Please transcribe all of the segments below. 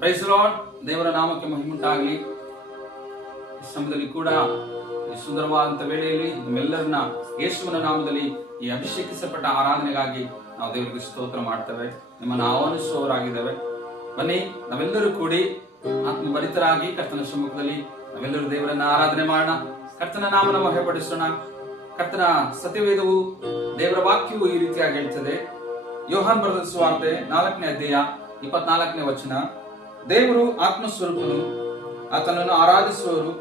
Price lord. ದೇವರ ನಾಮಕ್ಕೆ ಮಹಿಮುಂಟಾಗಲಿ. ಈ ಸಮಯದಲ್ಲಿ ಕೂಡ ಈ ಸುಂದರವಾದಂತ ವೇಳೆಯಲ್ಲಿ ನಮ್ಮೆಲ್ಲರನ್ನ ಯೇಸುವಿನ ನಾಮದಲ್ಲಿ ಈ ಅಭಿಷೇಕಿಸಲ್ಪಟ್ಟ ಆರಾಧನೆಗಾಗಿ ನಾವು ದೇವರಿಗೆ ಸ್ತೋತ್ರ ಮಾಡ್ತೇವೆ. ನಿಮ್ಮನ್ನು ಆಹ್ವಾನಿಸುವವರಾಗಿದ್ದೇವೆ. ಬನ್ನಿ, ನಾವೆಲ್ಲರೂ ಕೂಡಿ ಆತ್ಮಭರಿತರಾಗಿ ಕರ್ತನ ಸಮ್ಮುಖದಲ್ಲಿ ನಾವೆಲ್ಲರೂ ದೇವರನ್ನ ಆರಾಧನೆ ಮಾಡೋಣ. ಕರ್ತನ ನಾಮನ ಮಹಿಮೆಪಡಿಸೋಣ. ಕರ್ತನ ಸತ್ಯವೇದವು, ದೇವರ ವಾಕ್ಯವು ಈ ರೀತಿಯಾಗಿ ಹೇಳ್ತದೆ. ಯೋಹಾನ್ ಬರೆದ ಸುವಾರ್ತೆ 4ನೇ ಅಧ್ಯಾಯ 24ನೇ ವಚನ. ದೇವರು ಆತ್ಮಸ್ವರೂಪನು, ಆತನನ್ನು ಆರಾಧಿಸುವವರು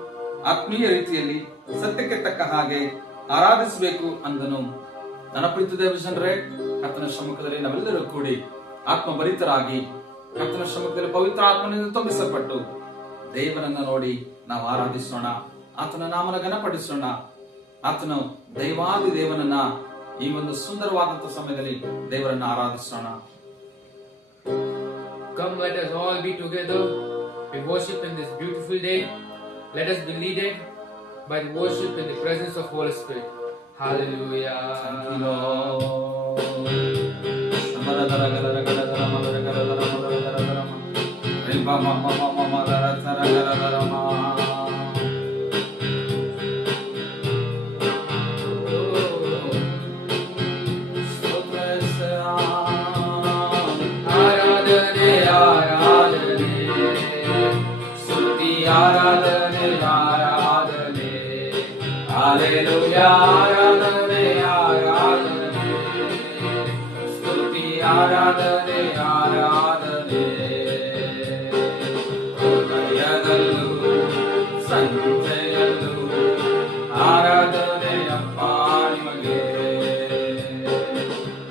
ಆತ್ಮೀಯ ರೀತಿಯಲ್ಲಿ ಸತ್ಯಕ್ಕೆ ತಕ್ಕ ಹಾಗೆ ಆರಾಧಿಸಬೇಕು ಅಂದನು. ನನ್ನ ಪ್ರೀತಿ ದೇವ ಜನರೇ, ಕರ್ತನ ಸಮ್ಮುಖದಲ್ಲಿ ನಾವೆಲ್ಲರೂ ಕೂಡಿ ಆತ್ಮಭರಿತರಾಗಿ ಕರ್ತನ ಸಮ್ಮುಖದಲ್ಲಿ ಪವಿತ್ರ ಆತ್ಮನಿಂದ ತುಂಬಿಸಲ್ಪಟ್ಟು ದೇವರನ್ನ ನೋಡಿ ನಾವು ಆರಾಧಿಸೋಣ. ಆತನ ನಾಮನ ಘನಪಡಿಸೋಣ. ಆತನು ದೈವಾದಿ ದೇವನನ್ನ ಈ ಒಂದು ಸುಂದರವಾದಂತ ಸಮಯದಲ್ಲಿ ದೇವರನ್ನ ಆರಾಧಿಸೋಣ. Come, let us all be together. We worship in this beautiful day. Let us be led by the worship in the presence of Holy Spirit. Hallelujah. ಆರಾಧನೆ ಆರಾಧನೆ ಹಲ್ಲೆಲೂಯಾ. ಆರಾಧನೆ ಆರಾಧನೆ ಸ್ತುತಿ ಆರಾಧನೆ ಆರಾಧನೆ ಹೃದಯದಲ್ಲೂ ಸಂಜೆಯಲ್ಲೂ ಆರಾಧನೆ ಅಪ್ಪ ನಿಮಗೆ.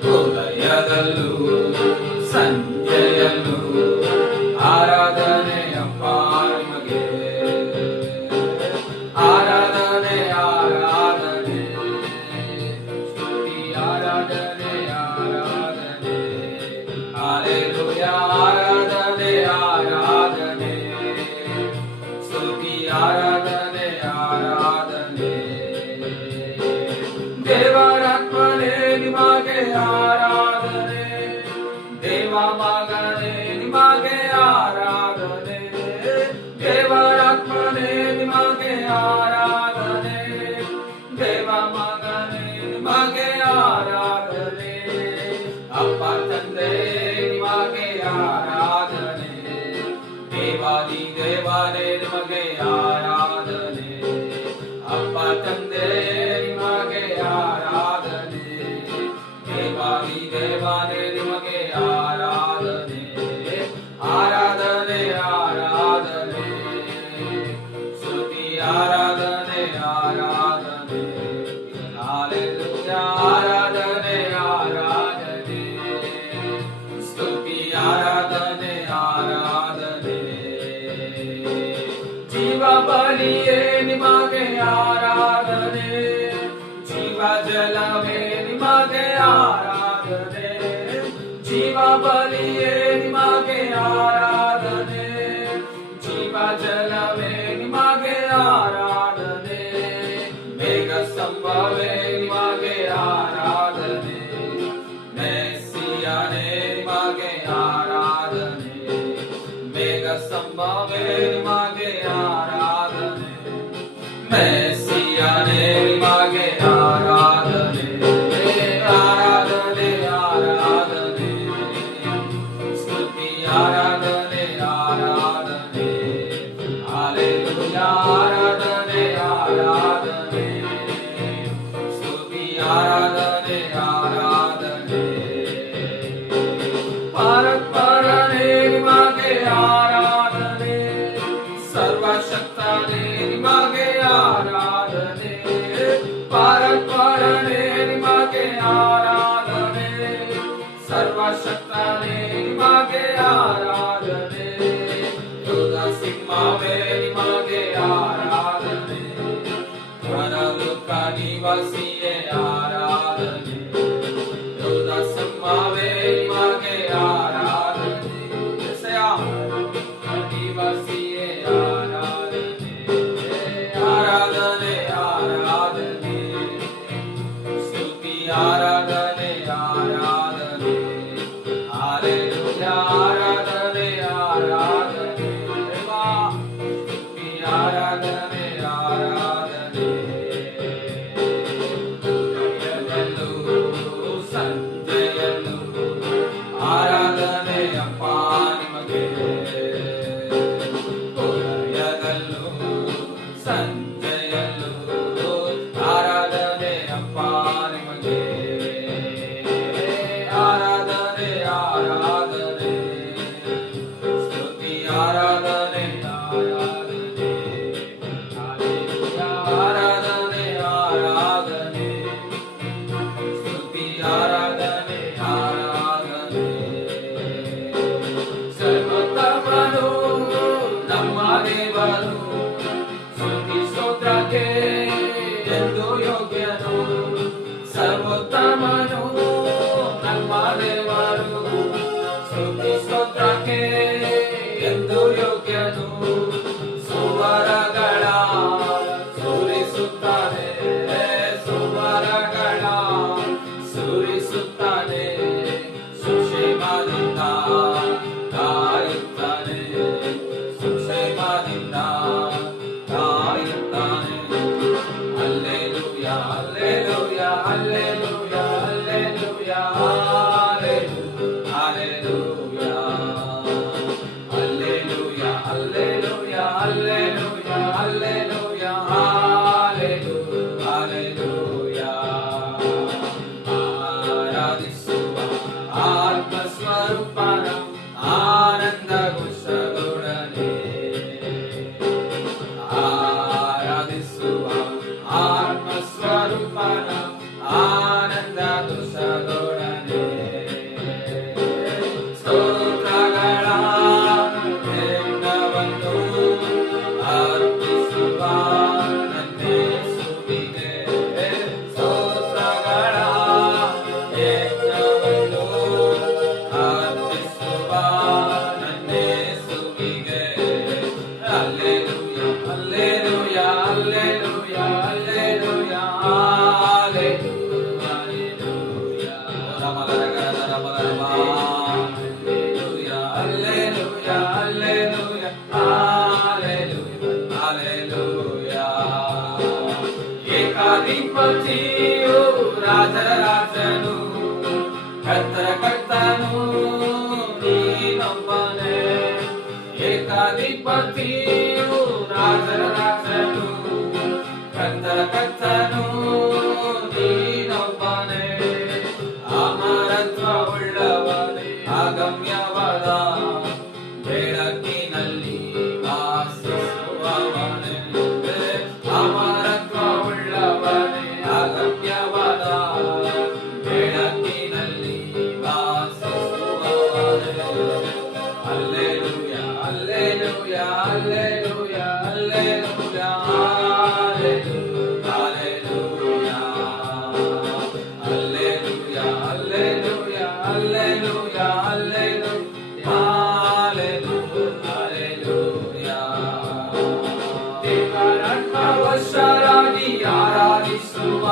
ಹೃದಯದಲ್ಲೂ ಸಂಜೆಯಲ್ಲೂ ಆರಾಧನೆ ಅಪ್ಪ ನಿಮಗೆ. ಆರಾಧನೆ ಆರಾಧನೆ ಸ್ತುತಿ ಆರಾಧನೆ ಆರಾಧನೆ ಹಲ್ಲೆಲೂಯಾ. ಆರಾಧನೆ ಆರಾಧನೆ ಸ್ತುತಿ ಆರಾಧನೆ ಆರಾಧನೆ ದೇವರಾತ್ಮನೇ ನಿಮಗೆ ಆರಾಧನೆ, ದೇವ ಮಗನೇ ನಿಮಗೆ ಆರಾಧನೆ, ದೇವರಾತ್ಮನೇ ನಿಮಗೆ ಆರಾಧನೆ, ದೇವ ಮಗನೇ ನಿಮಗೆ ಆರಾಧನೆ, ಅಪ್ಪ ತಂದೆ ನಿಮಗೆ ಆರಾಧನೆ, ದೇವಾದಿ ದೇವನೇ ನಿಮಗೆ ಆರಾಧನೆ, ಅಪ್ಪ ತಂದೆ ನಿಮಗೆ ಆರಾಧನೆ, ದೇವಾದಿ ದೇವನೇ ನಿಮಗೆ ಆರಾಧನೆ. ಆರಾಧನೆ ಆರಾಧನೆ ಸ್ತುತಿ ಆರಾಧನೆ ಆರಾಧನೆ ಹಲ್ಲೆಲೂಯಾ. ಆರಾಧನೆ ಆರಾಧನೆ ಸ್ತುತಿ ಆರಾಧನೆ ಆರಾಧನೆ ಜೀವ ಬಲಿಯೇ ನಿಮಗೆ ಆರಾಧನೆ, ಜೀವ ಜಲವೇ ನಿಮಗೆ ಆರಾಧನೆ, ಜೀವ ಬಲಿಯೇ ನಿಮಗೆ ಆರಾಧನೆ, ಜೀವ ಜಲವೇ ನಿಮಗೆ ಆರಾಧನೆ, ಮೇಘ ಸ್ತಂಭವೇ ನಿಮಗೆ ಆರಾಧನೆ, ಮೆಸ್ಸಿಯನೇ ನಿಮಗೆ ಆರಾಧನೆ, ಮೇಘ ಸ್ತಂಭವೇ ನಿಮಗೆ ಆರಾಧನೆ, ಮೆಸ್ಸಿಯನೇ ನಿಮಗೆ ಆರಾಧನೆ. ಆರಾಧನೆ ಆರಾಧನೆ ಸ್ತುತಿ ಆರಾಧನೆ ಆರಾಧನೆ ಹಲ್ಲೆಲೂಯಾ. ಆರಾಧನೆ ಆರಾಧನೆ ಸ್ತುತಿ ಆರಾಧನೆ ಆರಾಧನೆ ಪರತ್ಪರನೇ ನಿಮಗೆ ಆರಾಧನೆ, ಸರ್ವಶಕ್ತನೇ ನಿಮಗೆ ಆರಾಧನೆ, ಪರತ್ಪರನೇ ನಿಮಗೆ ಆರಾಧನೆ, ಸರ್ವಶಕ್ತನೇ ನಿಮಗೆ ಆರಾಧನೆ, ಯೋಧ ಸಿಂಹವೇ ನಿಮಗೆ ಆರಾಧನೆ, ಪರಲೋಕ ನಿವಾಸಿಯೇ ಆರಾಧನೆ, ಯೋಧ ಸಿಂಹವೇ ನಿಮಗೆ ಆರಾಧನೆ, ನಿವಾಸಿಯೇ ಆರಾಧನೆ. ಆರಾಧನೆ ಆರಾಧನೆ ಸ್ತುತಿ ಆರಾಧನೆ ಆರಾಧನೆ ಹಲ್ಲೆಲೂಯಾ. ಆರಾಧನೆ ಆರಾಧನೆ ರಾಜಾಧಿಪತಿಯು ರಾಜರ ರಾಜನು ಕರ್ತನ ಕರ್ತನು ನೀನೊಬ್ಬನೇ ಅಮರತ್ವವುಳ್ಳವನೇ ಆಗಮ್ಯವಾದ ಬೆಳಕಿನಲ್ಲಿ ವಾಸಿಸುವವನೇ ಅಮರತ್ವವುಳ್ಳವನೇ ಆಗಮ್ಯವಾದ ಬೆಳಕಿನಲ್ಲಿ ವಾಸಿಸುವವನೇ Alleluia, alleluia, alleluia, alleluia, alleluia, alleluia, alleluia, alleluia, alleluia, ದೇವರಾತ್ಮವಶರಾಗಿ ಆರಾಧಿಸುವ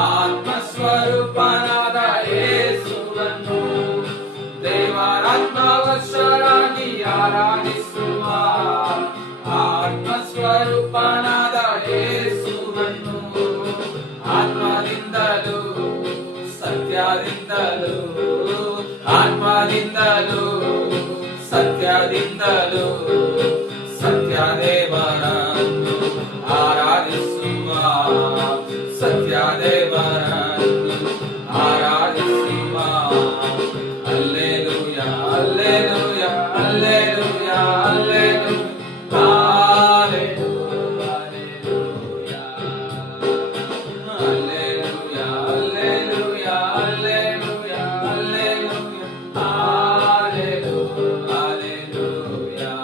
ಆತ್ಮಸ್ವರೂಪನಾದ ಯೇಸುವನ್ನು ದೇವರಾತ್ಮವಶರಾಗಿ ಆರಾಧಿಸುವ ಆತ್ಮಸ್ವರೂಪನಾದ ಯೇಸುವನ್ನು ಆತ್ಮದಿಂದಲೂ ಸತ್ಯದಿಂದಲೂ ಆತ್ಮದಿಂದಲೂ ಸತ್ಯದಿಂದಲೂ ಸತ್ಯದೇವರನ್ನು ಆರಾಧಿಸುವ ಸತ್ಯದೇವರನ್ನು ಆರಾಧಿಸುವ Alleluia, alleluia, alleluia, alleluia, alleluia, alleluia, alleluia, alleluia, alleluia, alleluia,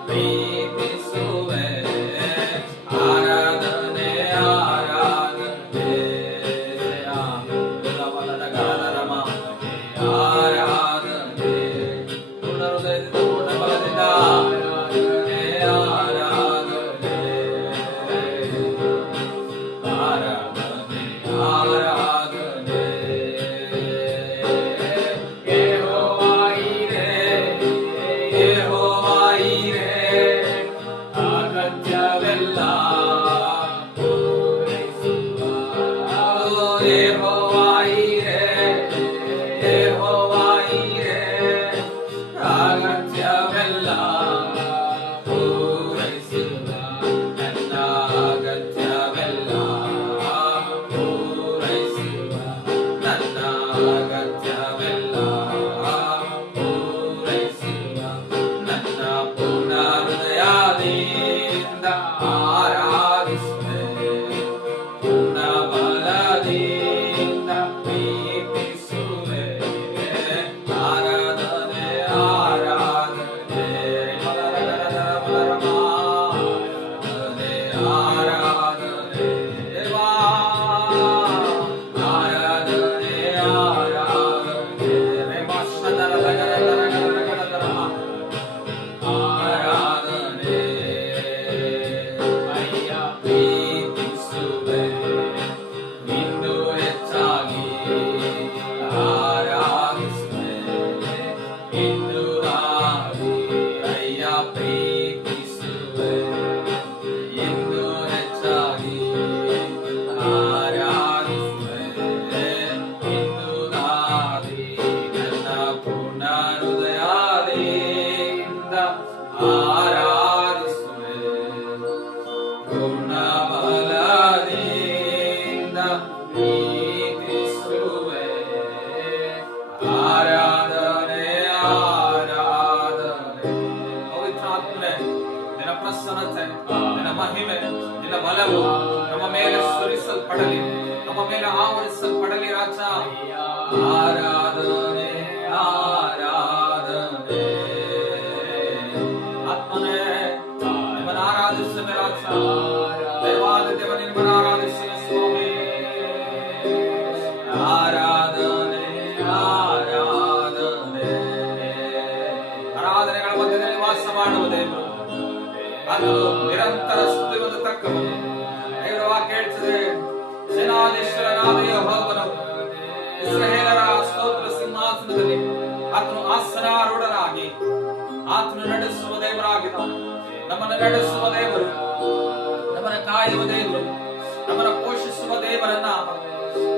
ಪ್ರೀತಿಸುವೆ ಆರಾಧನೆ ಆರಾಧನೆ ಬಲದ ಗಾನರಮ ಆರಾಧನೆ ಪೂರ್ಣ ಹೃದಯದಿಂದ ಪೂರ್ಣ ಬಲದಿಂದ ಆರಾಧನೆ ಆರಾಧನೆ ಆರಾಧನೆ ಆರಾಧನೆ ಯೆಹೋವಾ ಈರೆ ಯೆಹೋವಾ ಈರೆ ಅಗತ್ಯವೆಲ್ಲ ಪೂರೈಸುವ ಯೆಹೋವಾ ಈರೆ ಯೆಹೋವಾ ಈರೆ ಅಗತ್ಯವೆಲ್ಲ ಪೂರೈಸುವ ನನ್ನ ಅಗತ್ಯವೆಲ್ಲ ಪೂರೈಸುವ ನನ್ನ ಅಗತ್ಯವೆಲ್ಲ ಪೂರೈಸುವ ನನ್ನ ಪೂರ್ಣ ಹೃದಯದಿಂದ ಆರಾಧಿಸುವೆ ಪೂರ್ಣ ಬಲದಿಂದ ಪ್ರೀತಿಸುವೆ ಆರಾಧನೆ ಆರಾಧನೆ ಆರಾಧನೆ ಆರಾಧನೆ ದೇವಾ ಆರಾಧನೆ ಆರಾಧನೆ ಆರಾಧನೆ ಅಯ್ಯ ಪ್ರೀತಿಸುವೆ ಇನ್ನು ಹೆಚ್ಚಾಗಿ ಆರಾಧಿಸುವೆ ಇನ್ನು ಆಗಿ ಅಯ್ಯ ಪ್ರೀತಿಸುವೆ ಇನ್ನು ಹೆಚ್ಚಾಗಿ ಆರಾಧಿಸುವೆ ಇನ್ನು ಆಗಿ ನನ್ನ ಪೂರ್ಣ ಹೃದಯದಿಂದ ಆರಾಧಿಸುವೆ ಪೂರ್ಣ ಬಲದಿಂದ ಪ್ರೀತಿಸುವೆ ಆರಾಧನೆ ಆರಾಧನೆ ಪವಿತ್ರಾತ್ಮನೇ ನಿನ್ನ ಪ್ರಸನ್ನತೆ ನಿನ್ನ ಮಹಿಮೆ ನಿನ್ನ ಬಲವು ನಮ್ಮ ಮೇಲೆ ಸುರಿಸಲ್ಪಡಲಿ ನಮ್ಮ ಮೇಲೆ ಆವರಿಸಲ್ಪಡಲಿ ರಾಜ ಆರಾಧನೆ ಆರಾಧನೆ ಆತ್ಮನೇ ನಿಮ್ಮನ್ನು ಆರಾಧಿಸುವೆ ರಾಜ ದೇವಾದ ದೇವ ನಿಮ್ಮನ್ನು ಆರಾಧಿಸುವೆ ಸ್ವಾಮಿ ಆರಾಧನೆ ಆರಾಧನೆ ಆರಾಧನೆಗಳ ಮಧ್ಯದಲ್ಲಿ ವಾಸ ಮಾಡುವ ದೇವರು ಅದು ನಿರಂತರ ಸ್ತುತಿಯನ್ನು ತಕ್ಕವನು ದೇವರ ವಾಕ್ಯ ಹೇಳ್ತದೆ ಸೇನಾಧೀಶ್ವರನಾದ ಯೆಹೋವನು ಇಸ್ರಾಯೇಲರ ಸ್ತೋತ್ರ ಸಿಂಹಾಸನದಲ್ಲಿ ಆತನು ಆಸನಾರೂಢನಾಗಿ ಆತನು ನಡೆಸುವ ದೇವರಾಗಿದ್ದಾನೆ ನಮ್ಮನ್ನು ನಡೆಸುವ ದೇವರು ನಮ್ಮನ್ನು ಕಾಯುವ ದೇವರು ನಮ್ಮನ್ನು ಪೋಷಿಸುವ ದೇವರ ನಾಮ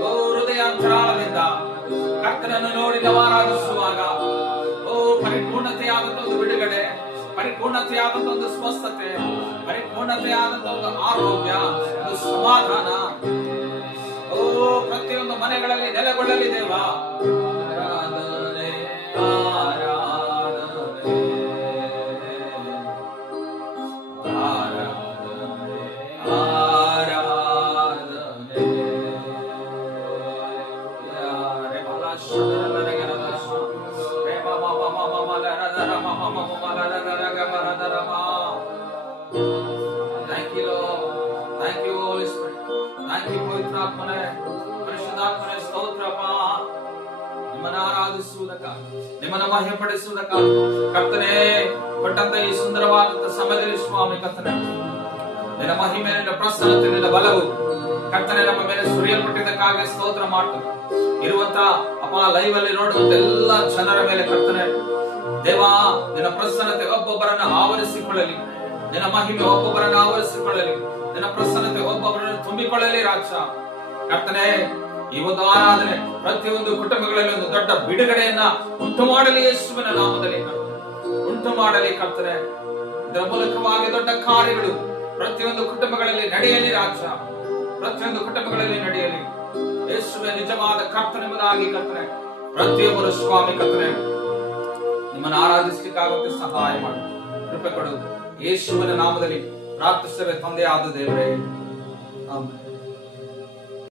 ಓ ಹೃದಯಾಂತರಾಳದಿಂದ ಕರ್ತನನ್ನು ನೋಡಿ ನಾವು ಆರಾಧಿಸುವಾಗ ಓ ಪರಿಪೂರ್ಣತೆಯಾದಂತ ಒಂದು ಬಿಡುಗಡೆ ಪರಿಪೂರ್ಣತೆಯಾದಂತ ಒಂದು ಸ್ವಸ್ಥತೆ ಪರಿಪೂರ್ಣತೆಯಾದಂತ ಒಂದು ಆರೋಗ್ಯ ಒಂದು ಸಮಾಧಾನ ಓ ಪ್ರತಿಯೊಂದು ಮನೆಗಳಲ್ಲಿ ನೆಲೆಗೊಳ್ಳಲಿ ದೇವ ಆರಾಧನೆ ಆರಾಧನೆ ಆರಾಧನೆ ಆರಾಧನೆ ಯಾರೆ Thank you, Lord. Thank you, Holy Spirit. Thank you, ಪವಿತ್ರಾತ್ಮನೇ ಪರಿಶುದ್ಧಾತ್ಮನೇ ಸ್ತೋತ್ರಪ್ಪ ನಿಮ್ಮನ್ನು ಆರಾಧಿಸುವುದಕ್ಕಾಗಿ ನಿಮ್ಮನ್ನು ಮಹಿಮೆಪಡಿಸುವುದಕ್ಕಾಗಿ ಕರ್ತನೇ ಕೊಟ್ಟಂತ ಈ ಸುಂದರವಾದಂತ ಸಮಯದಲ್ಲಿ ಸ್ವಾಮಿ ಕರ್ತನೇ ನಿನ್ನ ಮಹಿಮೆ ನಿನ್ನ ಪ್ರಸನ್ನತೆ ನಿನ್ನ ಬಲವು ಕರ್ತನೆ ನಮ್ಮ ಮೇಲೆ ಸುರಿಯಲ್ಪಟ್ಟಿದ್ದಕ್ಕಾಗಿ ಸ್ತೋತ್ರ ಮಾಡ್ತೇನೆ ಇರುವಂತ ಅಪ್ಪ ಲೈವ್ ಅಲ್ಲಿ ನೋಡುವಂತ ಎಲ್ಲ ಜನರ ಮೇಲೆ ಕರ್ತನೆ ದೇವಾ ನಿನ್ನ ಪ್ರಸನ್ನತೆ ಒಬ್ಬೊಬ್ಬರನ್ನು ಆವರಿಸಿಕೊಳ್ಳಲಿ ನಿನ್ನ ಮಹಿಮೆ ಒಬ್ಬೊಬ್ಬರನ್ನು ಆವರಿಸಿಕೊಳ್ಳಲಿ ನಿನ್ನ ಪ್ರಸನ್ನತೆ ಒಬ್ಬೊಬ್ಬರನ್ನು ತುಂಬಿಕೊಳ್ಳಲಿ ರಾಜ ಕರ್ತನೆ ಈ ಒಂದು ಆರಾಧನೆ ಪ್ರತಿಯೊಂದು ಕುಟುಂಬಗಳಲ್ಲಿ ಒಂದು ದೊಡ್ಡ ಬಿಡುಗಡೆಯನ್ನ ಉಂಟು ಮಾಡಲಿ ಯೇಸುವಿನ ನಾಮದಲ್ಲಿ ಉಂಟು ಮಾಡಲಿ ಕರ್ತನೆ ಇದರ ಮೂಲಕವಾಗಿ ದೊಡ್ಡ ಕಾರ್ಯಗಳು ಪ್ರತಿಯೊಂದು ಕುಟುಂಬಗಳಲ್ಲಿ ನಡೆಯಲಿ ರಾಜ ಪ್ರತಿಯೊಂದು ಕುಟುಂಬಗಳಲ್ಲಿ ನಡೆಯಲಿ ಯೇಸುವೆ ನಿಜವಾದ ಕರ್ತನೆಂಬುದಾಗಿ ಕರ್ತನೆ ಪ್ರತಿಯೊಬ್ಬರು ಸ್ವಾಮಿ ಕರ್ತನೆ ನಿಮ್ಮನ್ನು ಆರಾಧಿಸಲಿಕ್ಕಾಗುತ್ತೆ ಸಹಾಯ ಮಾಡಿ ಕೃಪೆ ಕೊಡು ಯೇಸುವಿನ ನಾಮದಲ್ಲಿ ಪ್ರಾರ್ಥಿಸುವೆ ತಂದೆಯಾದ ದೇವರೇ ಆಮೆನ್.